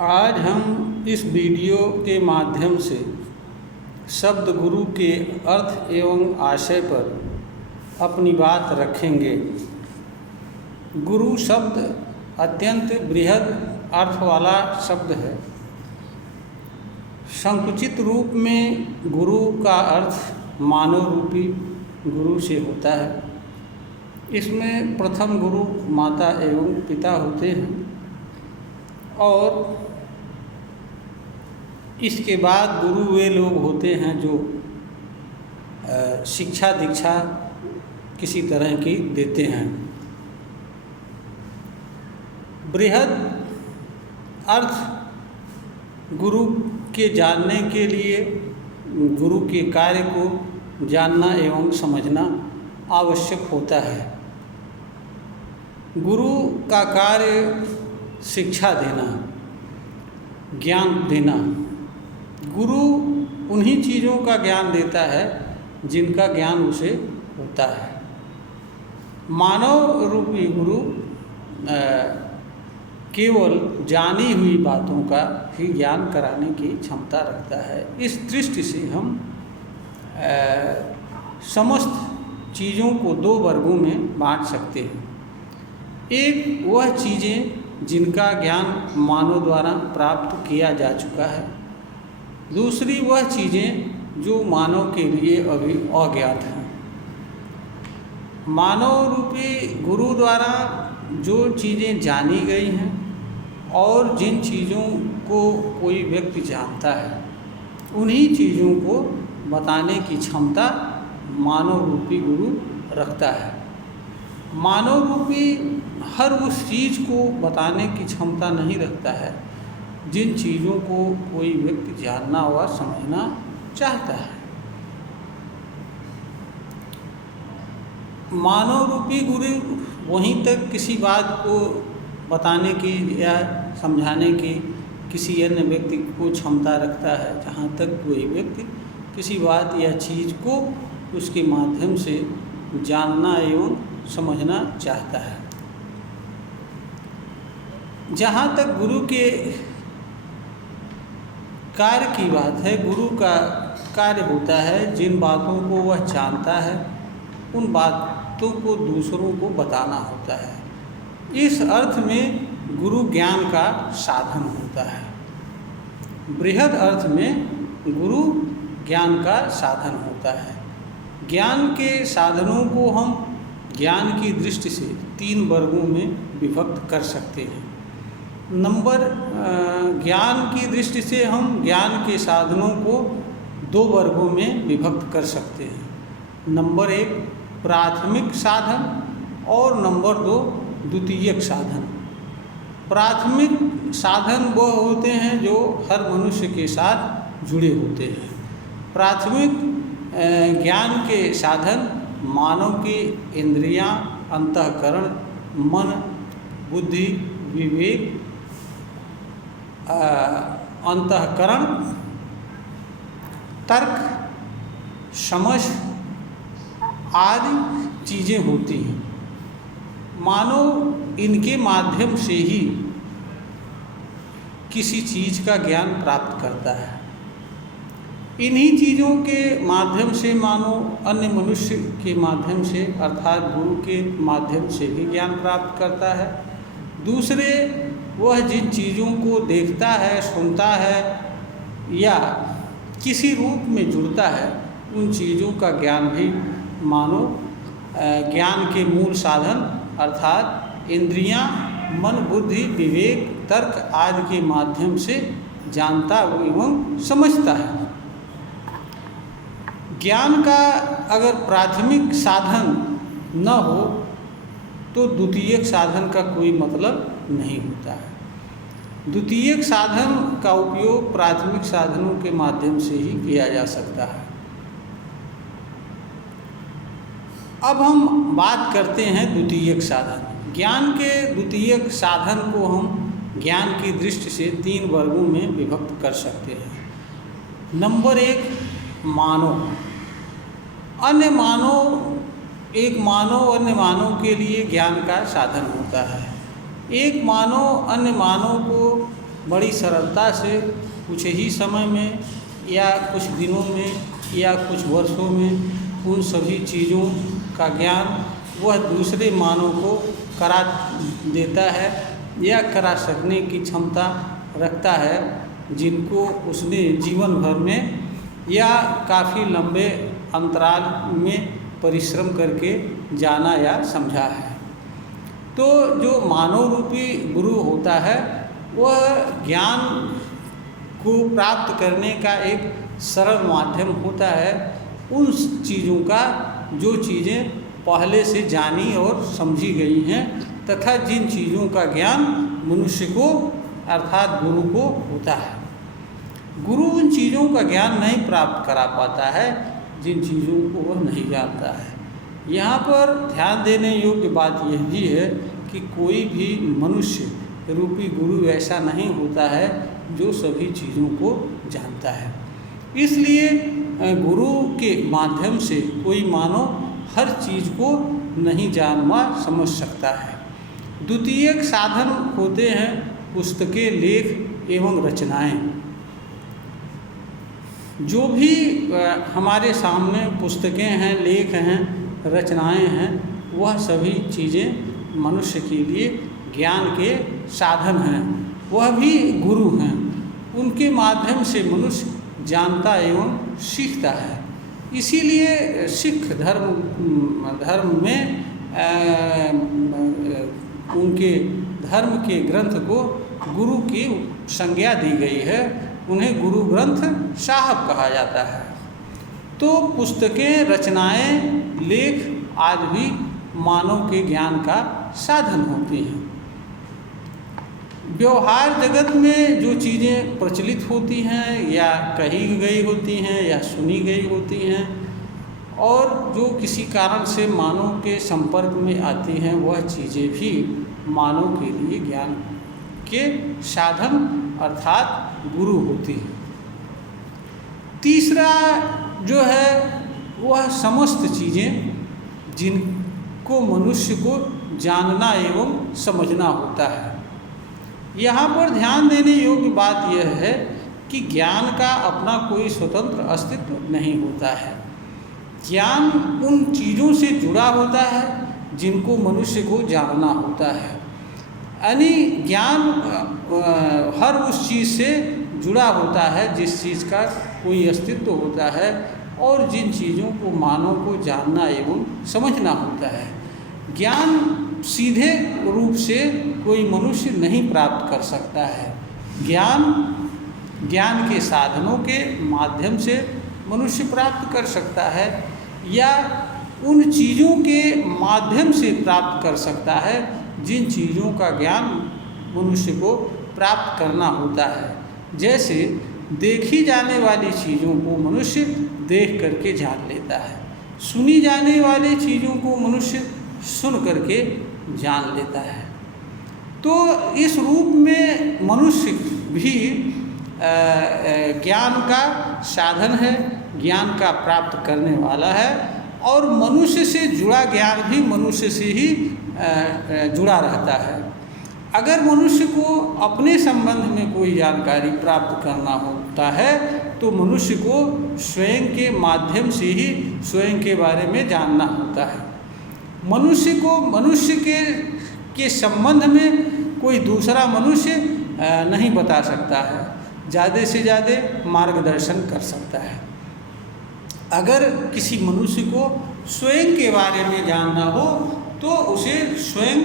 आज हम इस वीडियो के माध्यम से शब्द गुरु के अर्थ एवं आशय पर अपनी बात रखेंगे। गुरु शब्द अत्यंत बृहद अर्थ वाला शब्द है। संकुचित रूप में गुरु का अर्थ मानव रूपी गुरु से होता है। इसमें प्रथम गुरु माता एवं पिता होते हैं और इसके बाद गुरु वे लोग होते हैं जो शिक्षा दीक्षा किसी तरह की देते हैं। बृहद अर्थ गुरु के जानने के लिए गुरु के कार्य को जानना एवं समझना आवश्यक होता है। गुरु का कार्य शिक्षा देना, ज्ञान देना। गुरु उन्हीं चीज़ों का ज्ञान देता है जिनका ज्ञान उसे होता है। मानव रूपी गुरु केवल जानी हुई बातों का ही ज्ञान कराने की क्षमता रखता है। इस दृष्टि से हम समस्त चीज़ों को दो वर्गों में बांट सकते हैं। एक वह चीज़ें जिनका ज्ञान मानव द्वारा प्राप्त किया जा चुका है, दूसरी वह चीज़ें जो मानव के लिए अभी अज्ञात हैं। मानव रूपी गुरु द्वारा जो चीज़ें जानी गई हैं और जिन चीज़ों को कोई व्यक्ति जानता है, उन्हीं चीज़ों को बताने की क्षमता मानव रूपी गुरु रखता है। मानव रूपी हर उस चीज़ को बताने की क्षमता नहीं रखता है जिन चीज़ों को कोई व्यक्ति जानना व समझना चाहता है। मानव रूपी गुरु वहीं तक किसी बात को बताने की या समझाने की किसी अन्य व्यक्ति को क्षमता रखता है जहाँ तक कोई व्यक्ति किसी बात या चीज़ को उसके माध्यम से जानना एवं समझना चाहता है। जहाँ तक गुरु के कार्य की बात है, गुरु का कार्य होता है जिन बातों को वह जानता है उन बातों को दूसरों को बताना होता है। इस अर्थ में गुरु ज्ञान का साधन होता है। बृहद अर्थ में गुरु ज्ञान का साधन होता है। ज्ञान के साधनों को हम ज्ञान की दृष्टि से तीन वर्गों में विभक्त कर सकते हैं। ज्ञान की दृष्टि से हम ज्ञान के साधनों को दो वर्गों में विभक्त कर सकते हैं। नंबर एक प्राथमिक साधन और नंबर दो द्वितीयक साधन। प्राथमिक साधन वह होते हैं जो हर मनुष्य के साथ जुड़े होते हैं। प्राथमिक ज्ञान के साधन मानव की इंद्रियां, अंतःकरण, मन, बुद्धि, विवेक, अंतःकरण, तर्क, समझ आदि चीज़ें होती हैं। मानव इनके माध्यम से ही किसी चीज़ का ज्ञान प्राप्त करता है। इन्हीं चीज़ों के माध्यम से मानव अन्य मनुष्य के माध्यम से अर्थात गुरु के माध्यम से भी ज्ञान प्राप्त करता है। दूसरे वह जिन चीज़ों को देखता है, सुनता है या किसी रूप में जुड़ता है, उन चीज़ों का ज्ञान भी मानव ज्ञान के मूल साधन अर्थात इंद्रियां, मन, बुद्धि, विवेक, तर्क आदि के माध्यम से जानता एवं समझता है। ज्ञान का अगर प्राथमिक साधन न हो तो द्वितीयक साधन का कोई मतलब नहीं होता है। द्वितीयक साधन का उपयोग प्राथमिक साधनों के माध्यम से ही किया जा सकता है। अब हम बात करते हैं द्वितीयक साधन। ज्ञान के द्वितीयक साधन को हम ज्ञान की दृष्टि से तीन वर्गों में विभक्त कर सकते हैं। नंबर एक मानव। अन्य मानव एक मानव अन्य मानव के लिए ज्ञान का साधन होता है। एक मानव अन्य मानव को बड़ी सरलता से कुछ ही समय में या कुछ दिनों में या कुछ वर्षों में उन सभी चीज़ों का ज्ञान वह दूसरे मानव को करा देता है या करा सकने की क्षमता रखता है, जिनको उसने जीवन भर में या काफ़ी लंबे अंतराल में परिश्रम करके जाना या समझा है। तो जो मानव रूपी गुरु होता है वह ज्ञान को प्राप्त करने का एक सरल माध्यम होता है, उन चीज़ों का जो चीज़ें पहले से जानी और समझी गई हैं तथा जिन चीज़ों का ज्ञान मनुष्य को अर्थात गुरु को होता है। गुरु उन चीज़ों का ज्ञान नहीं प्राप्त करा पाता है जिन चीज़ों को वह नहीं जानता है। यहाँ पर ध्यान देने योग्य बात यह भी है कि कोई भी मनुष्य रूपी गुरु ऐसा नहीं होता है जो सभी चीज़ों को जानता है। इसलिए गुरु के माध्यम से कोई मानव हर चीज़ को नहीं जान व समझ सकता है। द्वितीयक साधन होते हैं पुस्तकें, लेख एवं रचनाएं। जो भी हमारे सामने पुस्तकें हैं, लेख हैं, रचनाएं हैं, वह सभी चीज़ें मनुष्य के लिए ज्ञान के साधन हैं, वह भी गुरु हैं। उनके माध्यम से मनुष्य जानता एवं सीखता है। इसीलिए सिख धर्म में उनके धर्म के ग्रंथ को गुरु की संज्ञा दी गई है, उन्हें गुरु ग्रंथ साहब कहा जाता है। तो पुस्तकें, रचनाएं, लेख आज भी मानव के ज्ञान का साधन होती हैं। व्यवहार जगत में जो चीज़ें प्रचलित होती हैं या कही गई होती हैं या सुनी गई होती हैं और जो किसी कारण से मानव के संपर्क में आती हैं, वह चीज़ें भी मानव के लिए ज्ञान के साधन अर्थात गुरु होती हैं। तीसरा जो है वह समस्त चीज़ें जिनको मनुष्य को जानना एवं समझना होता है। यहाँ पर ध्यान देने योग्य बात यह है कि ज्ञान का अपना कोई स्वतंत्र अस्तित्व नहीं होता है। ज्ञान उन चीज़ों से जुड़ा होता है जिनको मनुष्य को जानना होता है। यानी ज्ञान हर उस चीज़ से जुड़ा होता है जिस चीज़ का कोई अस्तित्व होता है और जिन चीज़ों को मानव को जानना एवं समझना होता है। ज्ञान सीधे रूप से कोई मनुष्य नहीं प्राप्त कर सकता है। ज्ञान के साधनों के माध्यम से मनुष्य प्राप्त कर सकता है या उन चीज़ों के माध्यम से प्राप्त कर सकता है जिन चीज़ों का ज्ञान मनुष्य को प्राप्त करना होता है। जैसे देखी जाने वाली चीज़ों को मनुष्य देख करके जान लेता है, सुनी जाने वाली चीज़ों को मनुष्य सुन करके जान लेता है। तो इस रूप में मनुष्य भी ज्ञान का साधन है, ज्ञान का प्राप्त करने वाला है और मनुष्य से जुड़ा ज्ञान भी मनुष्य से ही जुड़ा रहता है। अगर मनुष्य को अपने संबंध में कोई जानकारी प्राप्त करना होता है तो मनुष्य को स्वयं के माध्यम से ही स्वयं के बारे में जानना होता है। मनुष्य को मनुष्य के संबंध में कोई दूसरा मनुष्य नहीं बता सकता है, ज़्यादा से ज़्यादा मार्गदर्शन कर सकता है। अगर किसी मनुष्य को स्वयं के बारे में जानना हो तो उसे स्वयं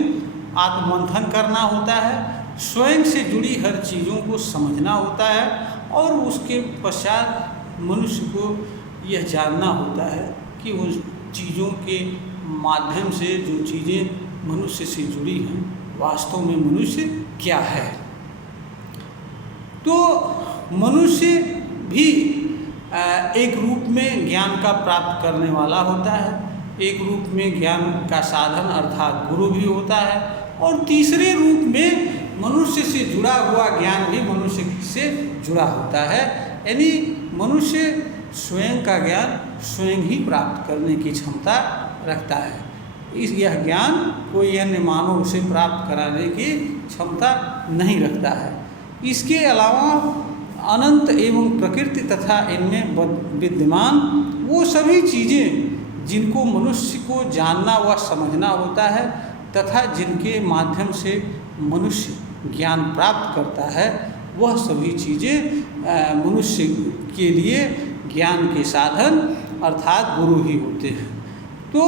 आत्ममंथन करना होता है, स्वयं से जुड़ी हर चीज़ों को समझना होता है और उसके पश्चात मनुष्य को यह जानना होता है कि उस चीज़ों के माध्यम से जो चीज़ें मनुष्य से जुड़ी हैं वास्तव में मनुष्य क्या है। तो मनुष्य भी एक रूप में ज्ञान का प्राप्त करने वाला होता है, एक रूप में ज्ञान का साधन अर्थात गुरु भी होता है और तीसरे रूप में मनुष्य से जुड़ा हुआ ज्ञान भी मनुष्य से जुड़ा होता है। यानी मनुष्य स्वयं का ज्ञान स्वयं ही प्राप्त करने की क्षमता रखता है। यह ज्ञान कोई अन्य मानव से प्राप्त कराने की क्षमता नहीं रखता है। इसके अलावा अनंत एवं प्रकृति तथा इनमें विद्यमान वो सभी चीज़ें जिनको मनुष्य को जानना व समझना होता है तथा जिनके माध्यम से मनुष्य ज्ञान प्राप्त करता है, वह सभी चीज़ें मनुष्य के लिए ज्ञान के साधन अर्थात गुरु ही होते हैं। तो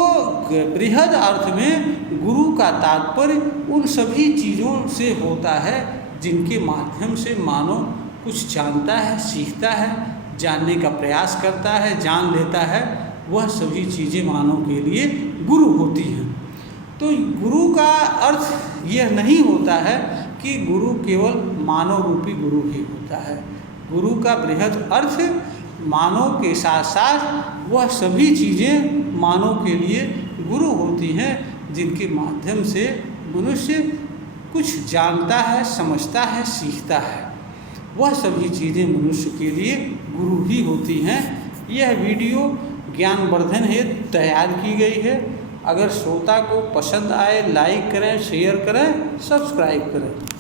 बृहद अर्थ में गुरु का तात्पर्य उन सभी चीज़ों से होता है जिनके माध्यम से मानव कुछ जानता है, सीखता है, जानने का प्रयास करता है, जान लेता है, वह सभी चीज़ें मानव के लिए गुरु होती हैं। तो गुरु का अर्थ यह नहीं होता है कि गुरु केवल मानव रूपी गुरु ही होता है। गुरु का बृहद अर्थ मानव के साथ साथ वह सभी चीज़ें मानव के लिए गुरु होती हैं जिनके माध्यम से मनुष्य कुछ जानता है, समझता है, सीखता है, वह सभी चीज़ें मनुष्य के लिए गुरु ही होती हैं। यह वीडियो ज्ञानवर्धन हेतु तैयार की गई है। अगर श्रोता को पसंद आए लाइक करें, शेयर करें, सब्सक्राइब करें।